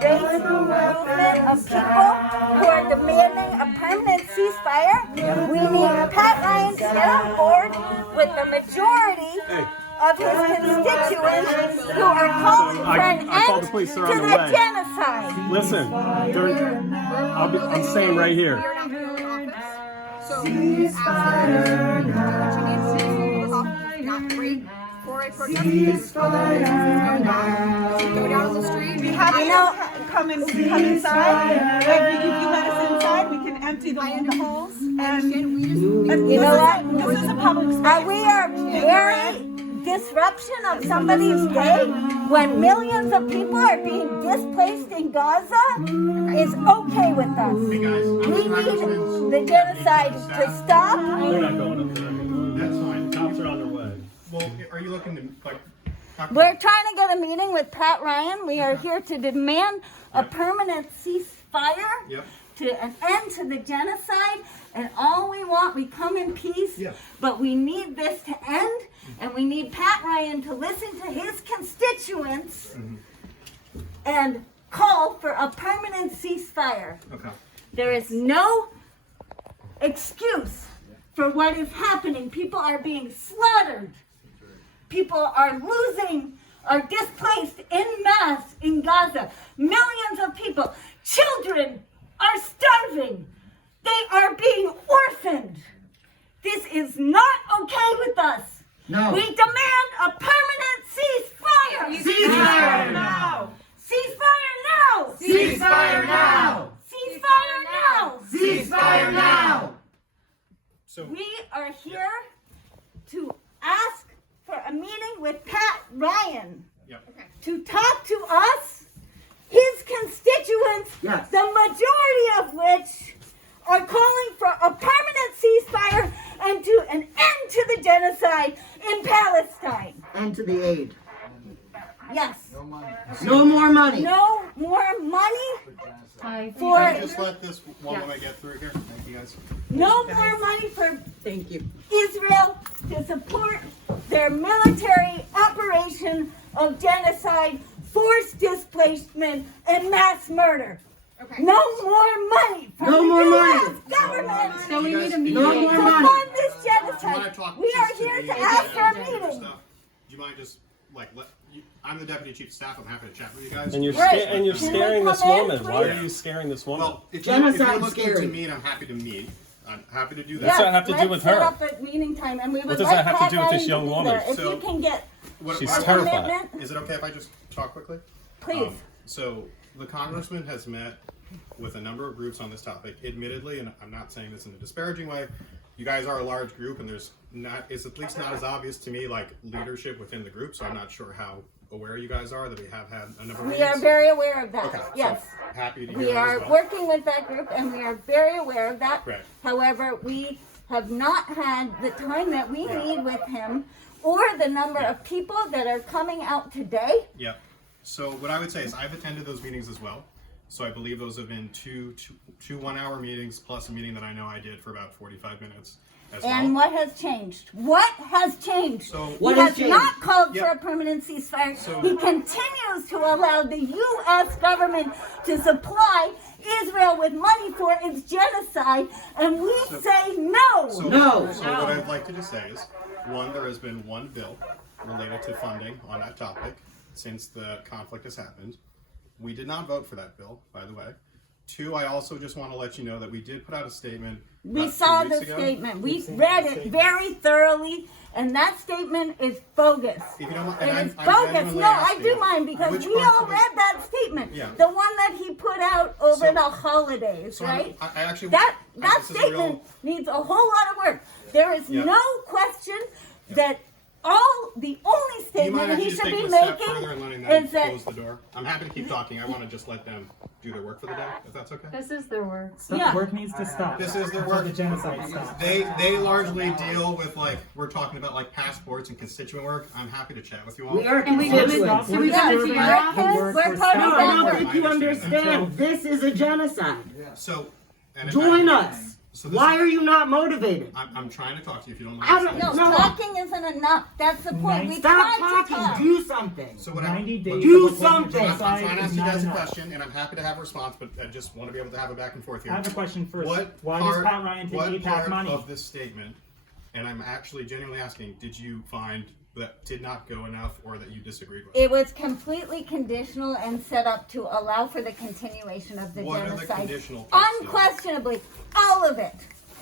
basic movement of people who are demanding a permanent ceasefire. We need Pat Ryan to get on board with the majority of his constituents who are calling for an I called end the police, to they're on the their way. genocide. Listen, I'm staying right here. We are not here in office. So we ask you to do what you need to do. This office is not great for a protest. Go down on the street. We have to come inside. If you let us inside, we can empty the holes. And You know what? this is a public space. We are very disruption of somebody's day when millions of people are being displaced in Gaza is okay with us. We need the genocide to stop. They're not going up there. That's fine. Cops are on their way. Well, are you looking to like? We're trying to get a meeting with Pat Ryan. We are here to demand a permanent ceasefire, Yep. to an end to the genocide, and all we want, we come in peace, Yeah. but we need this to end, and we need Pat Ryan to listen to his constituents and call for a permanent ceasefire. Okay. There is no excuse for what is happening. People are being slaughtered. People are displaced en masse in Gaza. Millions of people. Children are starving. They are being orphaned. This is not okay with us. No. We demand a permanent ceasefire. Ceasefire now! Ceasefire now. Ceasefire now! Ceasefire now. Ceasefire now! So We are here to ask for a meeting with Pat Ryan Yep. to talk to us, his constituents, Yes. the majority of which are calling for a permanent ceasefire and to an end to the genocide in Palestine. And to the aid. Yes. No more money. No more money for Can you just let this one woman get through here? Thank you guys. no more money for Thank you. Israel to support their military operation of genocide, forced displacement, and mass murder. Okay. No more money from No the more U.S. money. government So we need a No meeting. more to money. fund this Do you want to genocide. talk We are just here me to and ask for a your meeting. stuff? Do you mind just I'm the deputy chief of staff. I'm happy to chat with you guys. And you're Right. and you're Can we scaring this come in, woman. Why please? are you scaring this woman? Well, if Genocide's you're looking scary. to meet, I'm happy to meet. I'm happy to do that. What's that have to do let's with set her? up a meeting time, and we would does like that have to Pat do with this Ryan young to be woman? there. If So- you can get She's our terrified. commitment, Is it okay if I just talk quickly? please. So the congressman has met with a number of groups on this topic. Admittedly, and I'm not saying this in a disparaging way, you guys are a large group, and it's at least not as obvious to me like leadership within the group. So I'm not sure how aware you guys are that we have had a number of We are meetings. very aware of that. Okay, so Yes. happy to hear We that are as well. working with that group, and we are very aware of that. Right. However, we have not had the time that we need with him, or the number of people that are coming out today. Yep. So what I would say is I've attended those meetings as well. So I believe those have been two 1-hour meetings plus a meeting that I know I did for about 45 minutes as And well. what has changed? What has changed? So What he has has changed? not called for Yep. a permanent ceasefire. So- He continues to allow the U.S. government to supply Israel with money for its genocide, and we say no. So, No. So what I'd like to just say is, one, there has been one bill related to funding on that topic since the conflict has happened. We did not vote for that bill, by the way. Two, I also just want to let you know that we did put out a statement. We about 2 saw weeks the ago. statement. We read it very thoroughly, and that statement is bogus. If you don't mind, It and is I'm bogus. genuinely No, I asking, do mind because which we parts all of it- read that statement. Yeah. The one that he put out over So- the holidays, So right? I actually That this is a real- statement needs a whole lot of work. There is Yeah. no question that the only Do you statement mind that he actually just should taking be a step further and letting making them is that close the door? I'm happy to keep talking. I want to just let them do their work for the day, if that's okay. This is their work. Yeah. Work needs to stop. This is their Until work. The genocide stops. They largely deal with we're talking about passports and constituent work. I'm happy to chat with you all. We are And we live in- constituents. so we Yeah, come to your office? we're part of No, I that don't work. think you I understand. understand. This is a genocide. So, and if Join I- us. So this Why are you not motivated? I'm trying to talk to you if you don't I mind. don't- No, No. talking isn't enough. That's the point. We Stop tried to talking. talk. Do something. So what I, 90 days Do of withholding something. I'm genocide trying to ask is you not guys a enough. question, and I'm happy to have a response, but I just want to be able to have a back and forth here. I have a question first. What Why part, does Pat Ryan take what APAC part money? of this statement, and I'm actually genuinely asking, did you find that did not go enough or that you disagreed with? It was completely conditional and set up to allow for the continuation of the What are the genocide. conditional parts of it? Unquestionably, all of it.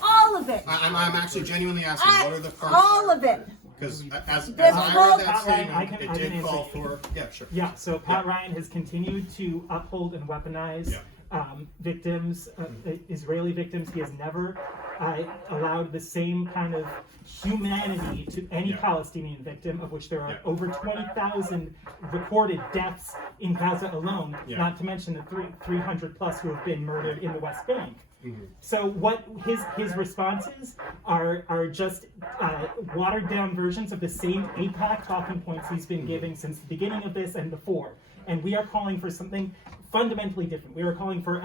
All of it. I'm actually genuinely asking, what are the parts? All of it. Because as This I whole- read that Pat Ryan, I statement, can it did answer call you. for, yeah, sure. Yeah, so Pat Ryan has continued to uphold and weaponize victims, Israeli victims. He has never allowed the same kind of humanity to any Palestinian victim, of which there are over 20,000 recorded deaths in Gaza alone, not to mention the 300 plus who have been murdered in the West Bank. So what his responses are just watered down versions of the same AIPAC talking points he's been giving since the beginning of this and before. And we are calling for something fundamentally different. We are calling for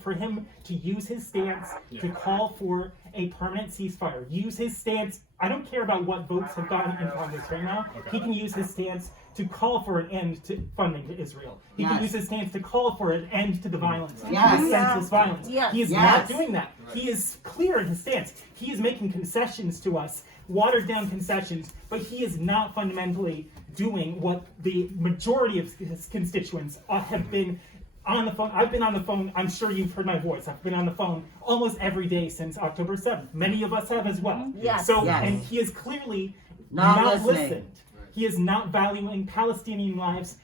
for him to use his stance to call for a permanent ceasefire. Use his stance. I don't care about what votes have gotten in Congress right now. He can use his stance to call for an end to funding to Israel. He can use his stance to call for an end to the violence, the senseless violence. He is not doing that. He is clear in his stance. He is making concessions to us, watered down concessions, but he is not fundamentally doing what the majority of his constituents have been on the phone. I've been on the phone. I'm sure you've heard my voice. I've been on the phone almost every day since October 7th. Many of us have as well. And he is clearly not listened. He is not valuing Palestinian lives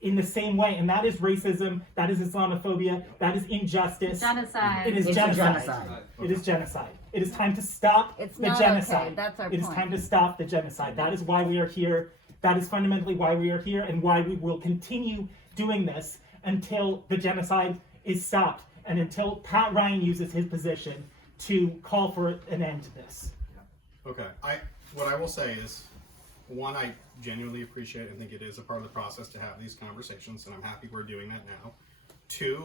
in the same way, and that is racism, that is Islamophobia, that is injustice. Genocide. It is genocide. It is genocide. It is time to stop It's the not genocide. okay. That's our It is point. time to stop the genocide. That is why we are here. That is fundamentally why we are here and why we will continue doing this until the genocide is stopped and until Pat Ryan uses his position to call for an end to this. Okay. What I will say is, one, I genuinely appreciate and think it is a part of the process to have these conversations, and I'm happy we're doing that now. Two,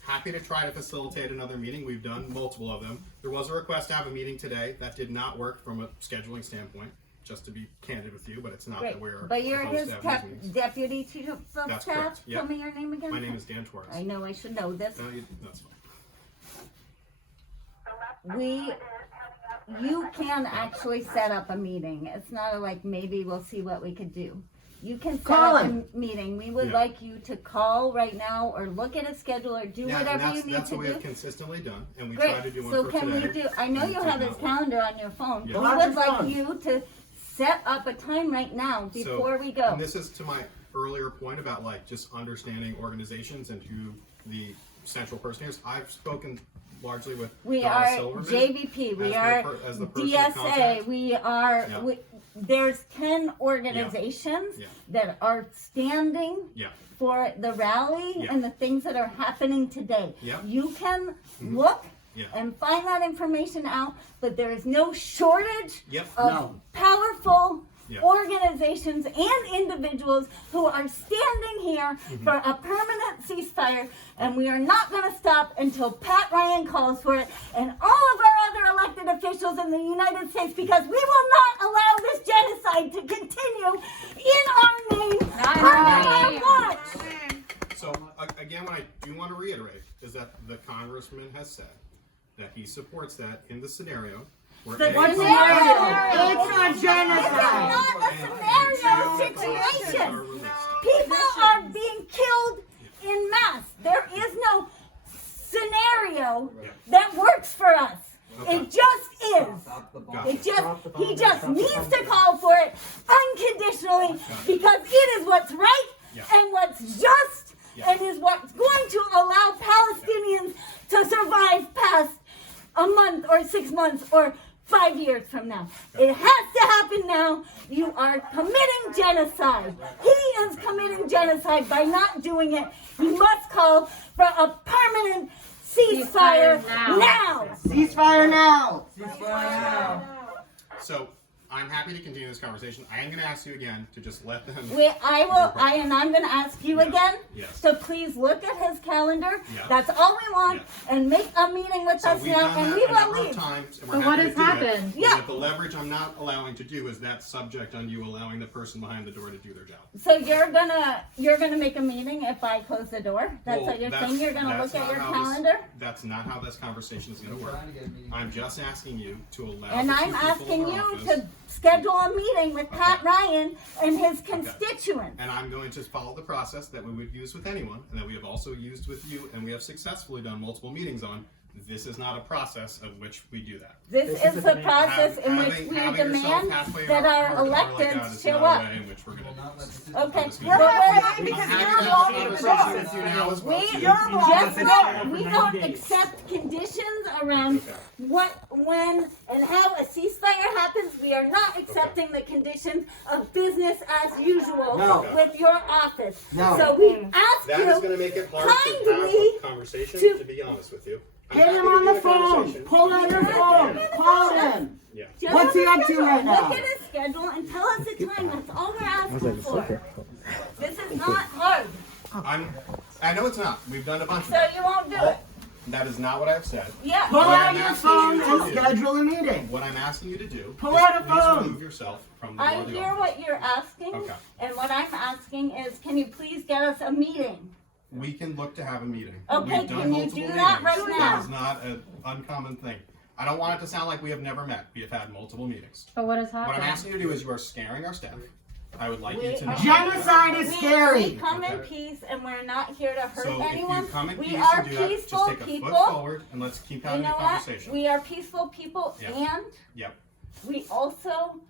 happy to try to facilitate another meeting. We've done multiple of them. There was a request to have a meeting today. That did not work from a scheduling standpoint, just to be candid with you, but it's not that we're But you're opposed his to having these meetings. deputy chief of That's staff? correct, yeah. Tell me your name again. My name is Dan Torres. I know I should know this. No, that's fine. You can actually set up a meeting. It's not like maybe we'll see what we could do. You can set Call up him. a meeting. We would like you to call right now or look at a schedule or do Yeah, whatever and you need that's to what we do. have consistently done, and we try to Great. do one So for can today. we do, I know and you it have did his not work. calendar on your phone. Yeah. We Watch would his like phone. you to set up a time right now before we go. And this is to my earlier point about just understanding organizations and who the central person is. I've spoken largely with We Donna are Silverman JVP, we are as the person of DSA, contact. we are, Yeah. there's 10 organizations Yeah. that are standing Yeah. for the rally Yeah. and the things that are happening today. Yeah. You can look Yeah. and find that information out, but there is no shortage Yep. of No. powerful Yeah. organizations and individuals who are standing here for a permanent ceasefire, and we are not going to stop until Pat Ryan calls for it and all of our other elected officials in the United States, because we will not allow this genocide to continue in our name, under our watch. So again, what I do want to reiterate is that the congressman has said that he supports that in the scenario where The A, scenario. It's a This genocide. is not a scenario situation. are released. People are being killed in mass. There is no scenario that works for us. It just is. He just needs to call for it unconditionally, because it is what's right and what's just and is what's going to allow Palestinians to survive past a month or 6 months or 5 years from now. It has to happen now. You are committing genocide. He is committing genocide by not doing it. He must call for a permanent ceasefire now. Ceasefire now. So I'm happy to continue this conversation. I am going to ask you again to just let them. And I'm gonna ask you again. Yes. So please look at his calendar. Yeah. That's all we want, Yeah. and make a meeting with So us we've now, done and that we a will number of leave. times, and So we're what happy has to do it. happened? Yeah. But the leverage I'm not allowing to do is that subject on you allowing the person behind the door to do their job. So you're gonna make a meeting if I close the door? That's Well, what you're saying? You're gonna that's look at not your how calendar? That's not how this conversation is going to work. I'm just asking you to allow. And the two I'm people asking in our you office- to schedule a meeting with Pat Ryan and his constituents. And I'm going to follow the process that we would use with anyone, and that we have also used with you, and we have successfully done multiple meetings on. This is not a process of which we do that. This is the process in which Having we yourself demand halfway that hard our to go like that electeds is show not a up. way in which we're gonna do this. Okay, This is We're not- happy I'm because happy you're to have a blocking the conversation door. with you now as well. We too. we don't accept conditions around what, when, and how a ceasefire happens. We are not accepting the conditions of business as usual No. with your office. No. So we ask That is going you to make it hard to kindly have a conversation, to- to be honest with you. I'm Get happy him to on do the a phone. conversation. Pull out your phone. Call him. Yeah. just What's he up to right now? look at his schedule and tell us the time. That's all we're asking for. This is not hard. I know it's not. We've done a bunch of So it. you won't do it. That is not what I've said. Yeah. Pull What out I'm your asking phone you to and do- schedule a meeting. What I'm asking you to do Pull is out a please phone. remove yourself from the I door of the hear office. what you're asking, Okay. and what I'm asking is, can you please get us a meeting? We can look to have a meeting. Okay, We've done can you multiple do that meetings. right now? That is not an uncommon thing. I don't want it to sound like we have never met. We have had multiple meetings. But what has What I'm happened? asking you to do is you are scaring our staff. I would like you to know. Genocide is We scary. come in Okay. peace, and we're not here to hurt So anyone. if you come in We peace are and do that, just peaceful take a people. foot forward and let's keep You having know a what? conversation. We are peaceful people, Yep. and Yep. we also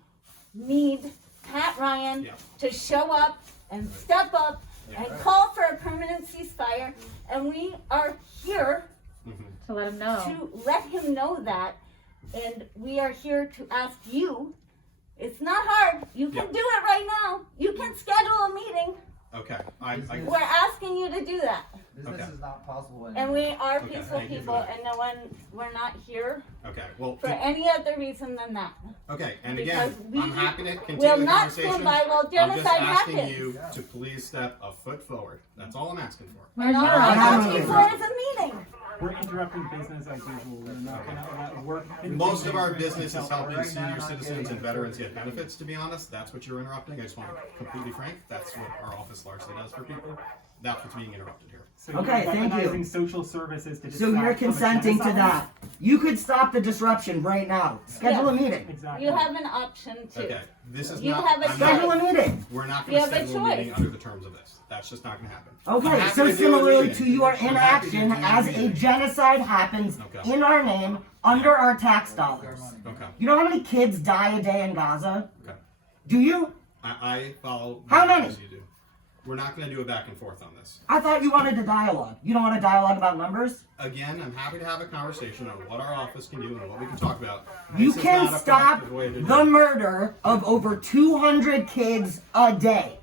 need Pat Ryan Yep. to show up and step up Yeah. and call for a permanent ceasefire. And we are here Mhm. To let him know. to let him know that, and we are here to ask you. It's not hard. You can Yeah. do it right now. You can schedule a meeting. Okay. We're asking you to do that. Okay. is not possible And we are Okay, peaceful thank you for people, that. and no one, we're not here Okay. Well. for any other reason than that. Okay. And because again, we I'm happy to continue will the not conversation. stand by while I'm just genocide asking happens. you to please step a foot forward. That's all I'm asking for. And all I'm asking for is a meeting. We're interrupting business as usual. We're not gonna allow work. Most of our business is helping senior citizens and veterans get benefits, to be honest. That's what you're interrupting. I just want to be completely frank. That's what our office largely does for people. That's what's being interrupted here. So Okay, you're thank you. weaponizing social services to So you're distract from a consenting to genocide? that. You could stop the disruption right now. Schedule a meeting. Exactly. You have an option to. Okay. This is You not. have a I'm Schedule not, a meeting. we're not You going to have a schedule a meeting choice. under the terms of this. That's just not going to happen. I'm Okay, happy so to do a similarly meeting. to your I'm happy to inaction do as a meeting. genocide happens Okay. in our name under our tax dollars. Okay. You know how many kids die a day in Gaza? Okay. Do you? I follow. How the many? rules You do. We're not going to do a back and forth on this. I thought you wanted a dialogue. You don't want a dialogue about numbers? Again, I'm happy to have a conversation on what our office can do and what we can talk about. You This is can not a stop productive way to do the it. murder of over 200 kids a day.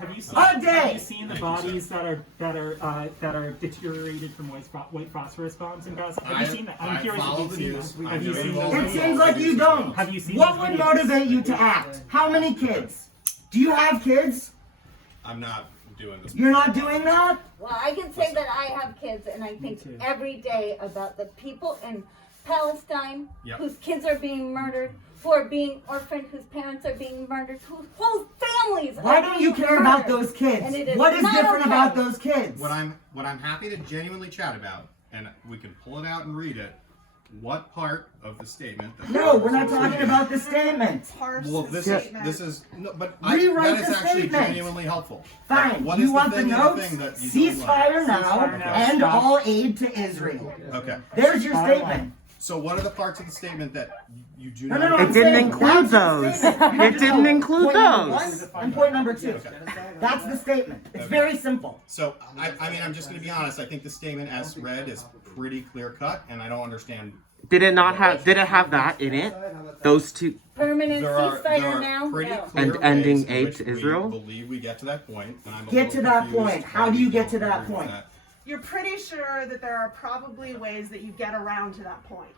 Have you seen, A day! Have you seen the bodies that are deteriorated from white phosphorus bombs in Gaza? Have you seen that? I'm I curious if follow you've the seen news. them. I Have you know seen you those all It do. videos? seems like you don't. Have you seen What those would videos? motivate you to act? How many kids? Do you have kids? I'm not doing this. You're not doing that? Well, I can say that I have kids, and I think too. every day about the people in Palestine Yep. whose kids are being murdered, who are being orphaned, whose parents are being murdered, whose whole families are Why don't you being care about murdered. those kids? And it is What is not different okay. about those kids? What I'm happy to genuinely chat about, and we can pull it out and read it. What part of the statement? That No, we're not talking about the statement. Parse Well, the this statement. is no, but Rewrite that is the actually statement. genuinely helpful. Fine. What you is the want the thing and notes? thing that you don't like? Ceasefire now Ceasefire now. and Stop. all aid to Israel. Okay. There's your Bottom statement. So what are the parts of the statement that you do No, not? no, no. agree I'm with? saying didn't include that's the those. statement. You It just didn't know include point number those. 1 and point number 2. Okay. That's the statement. It's Okay. very simple. So I mean, I'm just going to be honest. I think the statement as read is pretty clear cut, and I don't understand. Did it not have? Did it have that in it? Those two. Permanent There are ceasefire now? pretty No. clear And ending ways in aid which to we Israel? believe we get to that point, and I'm a Get little to that confused point. why How do we you get don't to that agree with point? that. You're pretty sure that there are probably ways that you get around to that point.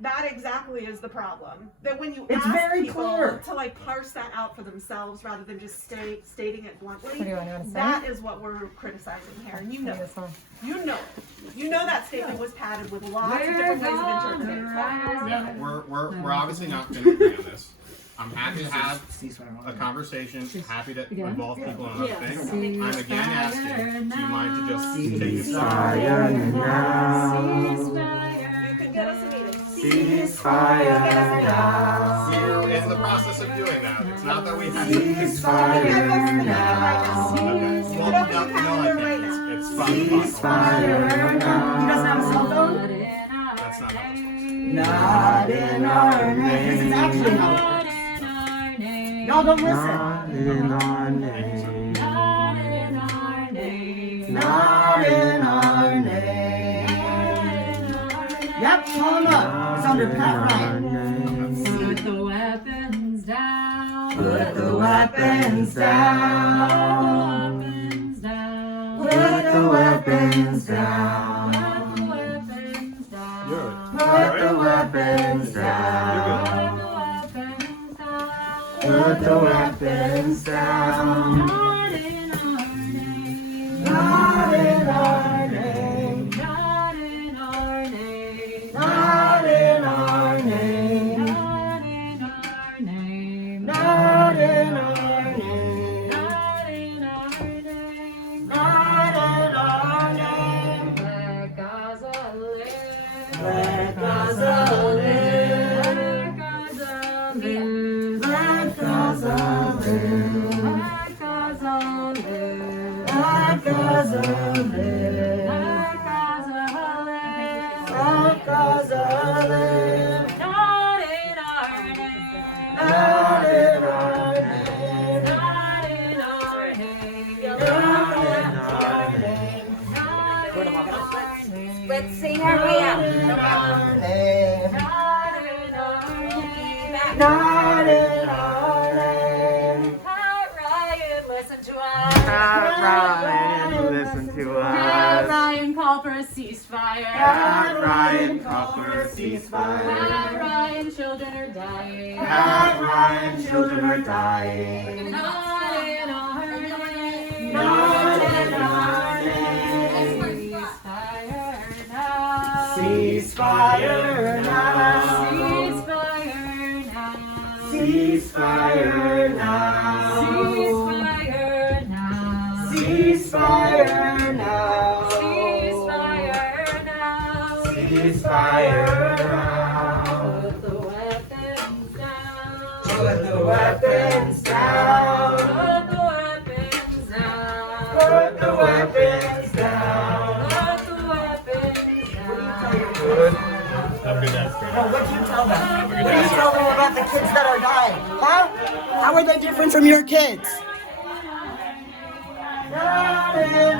That exactly is the problem. That when you It's ask very people clear. to like parse that out for themselves rather than just stating it bluntly, What do you want to say? that is what we're criticizing here. And you know it. You know it. You know that statement was padded with lots of different ways of interpreting it. Yeah, we're obviously not going to agree on this. I'm happy to have a conversation, happy to involve people in other things. I'm again asking, do you mind to just take this Ceasefire now. You can get us a meeting. Ceasefire now. We're in the process of doing that. It's not that we have to. Ceasefire now. Okay. Well, no, I can't. It's fun. Ceasefire now. He doesn't have a cell phone? That's not how this works. Not in our name. This is actually how it works. Y'all don't listen. Not in our name. Not in our name. Not in our name. Yep, call him up. It's under Pat Ryan. Put the weapons down. Put the weapons down. Put the weapons down. Put the weapons down. Put the weapons down. Not in our name. Not in our name. Not in our name. Not in our name. Not in our name. Not in our name. Not in our name. Not in our name. Let Gaza live. Let Gaza live. Let Gaza live. Let Gaza live. Let Gaza live. Let Gaza live. Let Gaza live. Let Gaza live. Not in our name. Not in our name. Not in our name. Not in our name. Let's sing our way out. Not in our name. Not in our name. Not in our name. Pat Ryan, listen to us. Pat Ryan, listen to Pat us. Ryan, call for a ceasefire. Pat Ryan, call for a ceasefire. Pat Ryan, children are dying. Pat Ryan, children are dying. Not in our name. Not in our name. Ceasefire now. Ceasefire now. Ceasefire now. Ceasefire now. Ceasefire now. Ceasefire now. Ceasefire now. Ceasefire now. Put the weapons down. Put the weapons down. Put the weapons down. Put the weapons down. Put the weapons down. Have a good day. No, what do you tell them? What do you tell them about the kids that are dying? Huh? How are they different from your kids? Not in